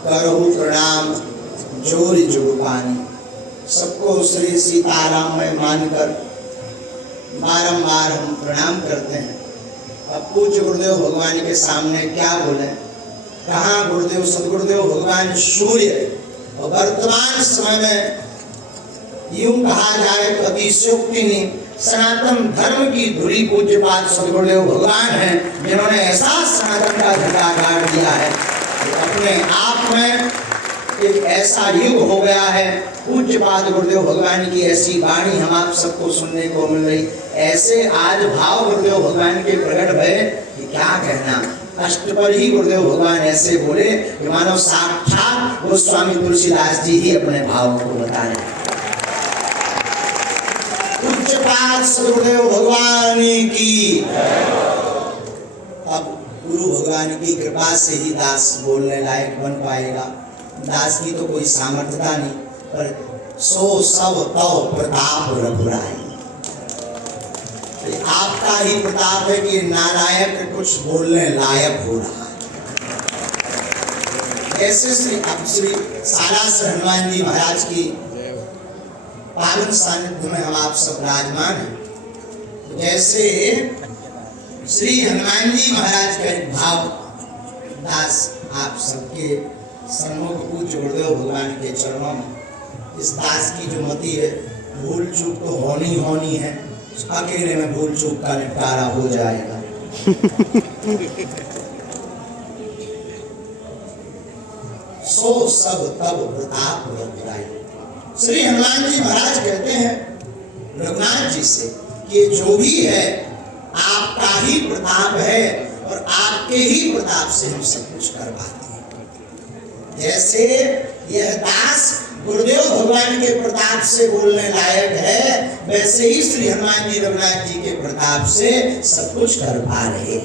करो प्रणाम जोर जुगपानी। सबको श्री सीताराम में मानकर बारंबार हम प्रणाम करते हैं। अब पूज्य गुरुदेव भगवान के सामने क्या बोले, कहाँ गुरुदेव सदगुरुदेव भगवान सूर्य, और वर्तमान समय में यूं कहा जाए तो अतिशयोक्ति नहीं, सनातन धर्म की धुरी पूज्यपाद सदगुरुदेव भगवान हैं, जिन्होंने ऐसा सनातन का झंडा गाड़ दिया है कि अपने आप में एक ऐसा युग हो गया है। पूज्यपाद गुरुदेव भगवान की ऐसी वाणी हम आप सबको सुनने को मिल रही, ऐसे आज भाव गुरुदेव भगवान के प्रकट भय कि क्या कहना। अष्ट पर ही गुरुदेव भगवान ऐसे बोले कि मानो साक्षात गोस्वामी तुलसीदास जी ही अपने भावों को बता रहे। पूज्यपाद सदगुरुदेव भगवान की। अब गुरु भगवान की कृपा से ही दास बोलने लायक बन पाएगा। दास की तो कोई सामर्थ्यता नहीं, पर सो सब तव प्रताप रघुराई। आपका ही प्रताप है कि नालायक कुछ बोलने लायक हो रहा है। जैसे श्री सालासर हनुमान जी महाराज की पावन सानिध्य में हम आप सब विराजमान हैं, जैसे श्री हनुमान जी महाराज का एक भाव दास आप सबके सन्मुख पूज्य गुरुदेव भगवान के चरणों में। इस दास की जो मति है, भूल चूक तो होनी है, अकेले में भूल चूक का निपटारा हो जाएगा। सो सब तब प्रताप रघुराई। श्री हनुमान जी महाराज कहते हैं रघुनाथ जी से कि जो भी है आपका ही प्रताप है, और आपके ही प्रताप से हम सब कुछ कर पाते हैं। जैसे यह दास गुरुदेव भगवान के प्रताप से बोलने लायक है, वैसे ही श्री हनुमान जी रघुनाथ जी के प्रताप से सब कुछ कर पा रहे।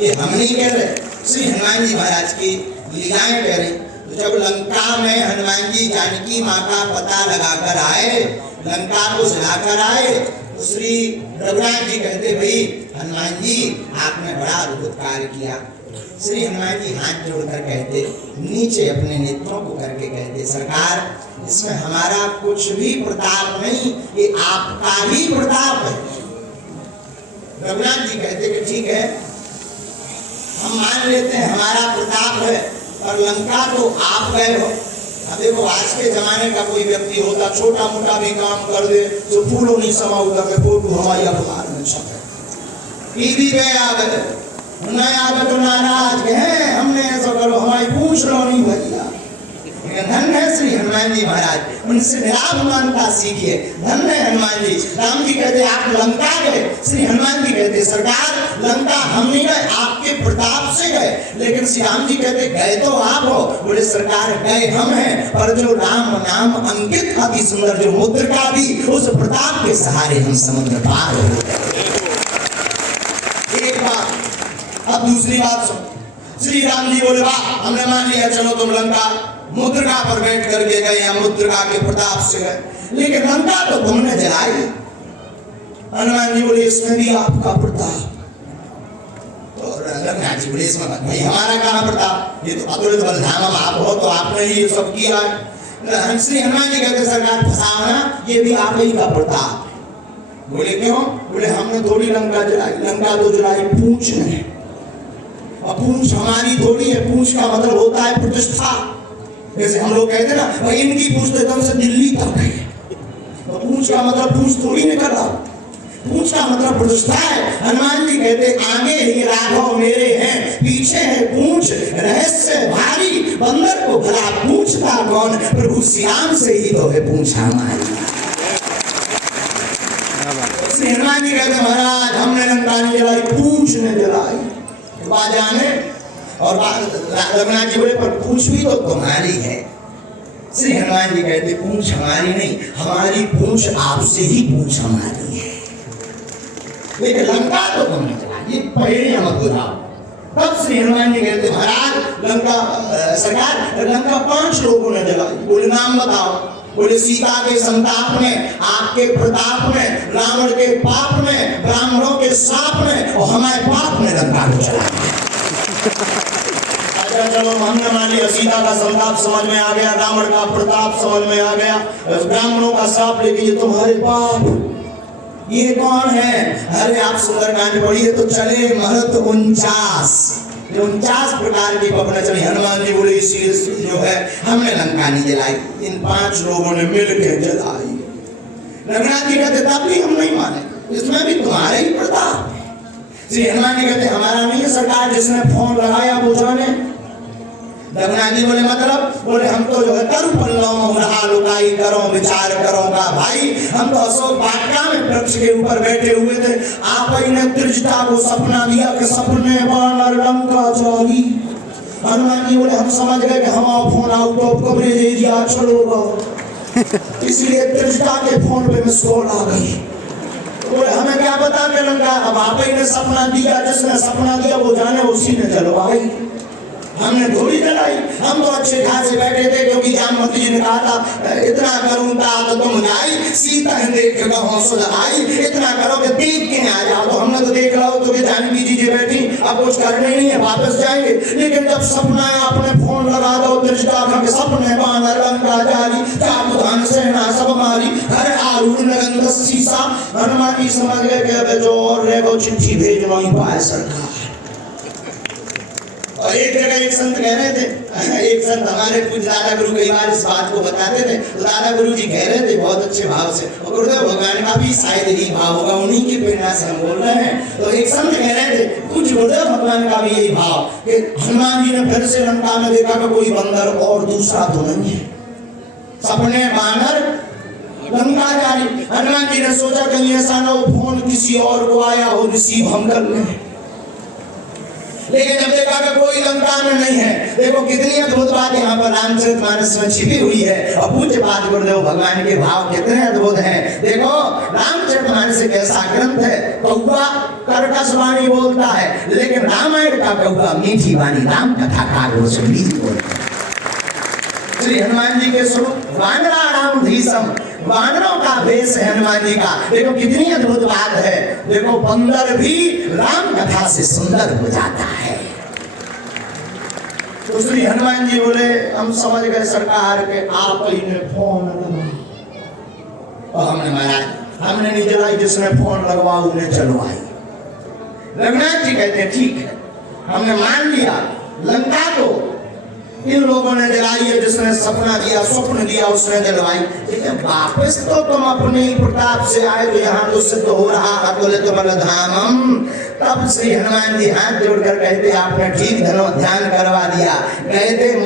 ये हम नहीं कह रहे, श्री हनुमान जी महाराज की लीलाएं कह रही। तो जब लंका में हनुमान जी जानकी माँ का पता लगाकर आए, लंका को जलाकर आए, तो श्री रघुनाथ जी कहते भाई हनुमान जी आपने बड़ा अद्भुत कार्य किया। श्री हनुमान जी हाथ जोड़कर कहते, नीचे अपने नेत्रों को करके कहते, सरकार इसमें हमारा कुछ भी प्रताप नहीं, ये आपका ही प्रताप है। रघुनाथ जी कहते कि ठीक है, हम मान लेते हैं हमारा प्रताप है, और लंका तो आप गए हो। अब देखो आज के जमाने का कोई व्यक्ति होता, छोटा मोटा भी काम कर दे, जो फूलों नहीं समा उतर के फोटो हमारी अखबार में छपे, टीवी पे आ गए, नया तो नाराज हैं, हमने ऐसा करो, हमारी पूछ लो नहीं भैया। धन है श्री हनुमान जी महाराज, उनसे निराभिमानता सीखिए। धन है हनुमान जी। राम जी कहते आप लंका गए, श्री हनुमान जी कहते सरकार लंका हम नहीं गए, आपके प्रताप से गए। लेकिन श्री राम जी कहते गए तो आप हो, बोले सरकार गए हम हैं, पर जो राम नाम अंकित अति सुंदर जो मुद्रिका भी, उस प्रताप के सहारे हम समुद्र पार हो गए। एक बात। अब दूसरी बात सुन, श्री राम जी बोले वाह हमने मान लिया, चलो तुम लंका मुद्रिका पर बैठ करके गए, या मुद्रिका के प्रताप से गए, लेकिन लंका तो तुमने जलाई। हनुमान जी बोले इसमें भी आपका प्रताप। तो रघुनाथ जी बोले इसमें भाई हमारा कहाँ प्रताप, ये तो अतुलित बलधाम आप हो, तो आपने ही ये सब किया है। श्री हनुमान जी कहते सरकार फसाना, ये भी आप ही का प्रताप। बोले क्यों? बोले हमने थोड़ी लंका जलाई, लंका तो जलाई पूंछ ने, और पूंछ हमारी थोड़ी है। पूंछ का मतलब होता है प्रतिष्ठा। जैसे हम लोग कहते हैं ना भाई इनकी पूंछ तो एकदम से दिल्ली तक है, तो पूंछ का मतलब पूंछ थोड़ी निकल रहा, पूंछ का मतलब प्रतिष्ठा है। हनुमान जी कहते आगे ही राघव मेरे हैं, पीछे है पूंछ रहस्य भारी, बंदर को भला पूछता कौन, प्रभु श्याम से ही तो है पूंछ हमारी। श्री हनुमान जी कहते महाराज हमने लंका नहीं जलाई, पूंछ ने जलाई। जाने और रघुनाथ जी बोले पर पूंछ भी तो तुम्हारी है। श्री हनुमान जी कहते पूंछ हमारी नहीं, हमारी पूंछ आपसे ही पूंछ हमारी है, लेकिन लंका तो तुमने जलाई, ये पहले मत बुझाओ। तब श्री हनुमान जी कहते महाराज लंका सरकार लंका 5 लोगों ने जलाई। बोले नाम बताओ। बोले सीता के संताप में, आपके प्रताप में, रावण के पाप में, ब्राह्मणों के साप में, और हमारे पाप में लंका को जलाया। अच्छा चलो हमने मान लिया सीता का संताप समझ में आ गया, रावण का प्रताप समझ में आ गया, ब्राह्मणों का श्राप लेके ये तुम्हारे बाप ये कौन है? अरे आप सुंदरकांड पढ़िए तो चले महत 49 प्रकार की पकड़ चली। हनुमान जी बोले इसीलिए जो है हमने लंका नहीं जलाई, इन 5 लोगों ने मिलकर जलाई। रघुनाथ जी कहते तब भी हम नहीं माने, इसमें भी तुम्हारा ही प्रताप है। श्री हनुमान जी कहते हमारा नहीं है सरकार, जिसने फोन लगाया वो जाने। रघुनाथ जी बोले मतलब? बोले हम तो जो है तरु पल्लव रहा लुकाई करो विचार करो का भाई, हम तो अशोक वाटिका में वृक्ष के ऊपर बैठे हुए थे, आप ही ने त्रिजटा को सपना दिया कि सपने बानर लंका चली। हनुमान जी बोले हम समझ गए कि हमारा phone out of coverage area चलोगा, इसलिए त्रिजटा के फोन पे मिस कॉल आ गई। बोले हमें क्या पता कि लंका, अब आप ही ने सपना दिया, जिसने सपना दिया वो जाने, उसी ने जलवाई, हमने थोड़ी जलाई। हम तो अच्छे खासे बैठे थे, क्योंकि जामवंती जी ने कहा था इतना करूं तो तुम जाई, सीता है देख के हौसला आई, इतना करो कि देख के आ जाओ। तो हमने तो देख लो तो कि जानकी जी जी बैठी, अब कुछ करने नहीं है, वापस जाएंगे। लेकिन जब सपना है आपने फोन लगा दो त्रिजटा के सपने बानर लंका जारी, चाबुधान सेना सब मारी, घर आरूढ़ नगंध सीसा। हनुमान जी समझ गए कि जो और रह गो चिट्ठी भेज नहीं पाए सरकार। और एक जगह एक संत कह रहे थे, एक संत हमारे पूज्य दादा गुरु कई बार इस बात को बताते थे, तो दादा गुरु जी कह रहे थे बहुत अच्छे भाव से, और गुरुदेव भगवान का भी शायद यही भाव होगा, उन्हीं की प्रेरणा से हम बोल रहे हैं। तो एक संत कह रहे थे पूज्य गुरुदेव भगवान का भी यही भाव कि हनुमान जी ने फिर से लंका में देखा कि कोई बंदर और दूसरा तो नहीं है, सपने बानर लंका जारी। हनुमान जी ने सोचा कहीं ऐसा ना हो फोन किसी और को आया हो, रिसीव हम कर लें। लेकिन जब देखा कि कोई लंका में नहीं है, देखो कितनी अद्भुत बात यहाँ पर रामचरितमानस में छिपी हुई है। और पूज्य पाद गुरुदेव भगवान के भाव कितने अद्भुत हैं। देखो रामचरितमानस एक ऐसा ग्रंथ है, कौवा कर्कश वाणी बोलता है, लेकिन रामायण का कौवा मीठी वाणी राम कथा काव्य से मीठी बोलता है। श्री हनुमान जी के स्वरूप वानरा राम धीसम, वानरों का वेश है हनुमान जी का। देखो कितनी अद्भुत बात है, देखो बंदर भी राम कथा से सुंदर हो जाता है। तो श्री हनुमान जी बोले हम समझ गए सरकार के आप ही ने फोन लगाया, और हमने महाराज हमने नहीं जलाई, जिसने फोन लगवा उन्हें चलवाई। रघुनाथ जी कहते हैं ठीक है, हमने मान लिया लंका को इन लोगों ने जलाई है, जिसने सपना दिया स्वप्न दिया उसने जलवाई। लेकिन वापस तो तुम अपने प्रताप से आए, तो यहाँ तो सिद्ध हो रहा अतुल तुमल धामम। तब श्री हनुमान जी हाथ जोड़कर कहते आपने ठीक ध्यान करवा दिया, कहते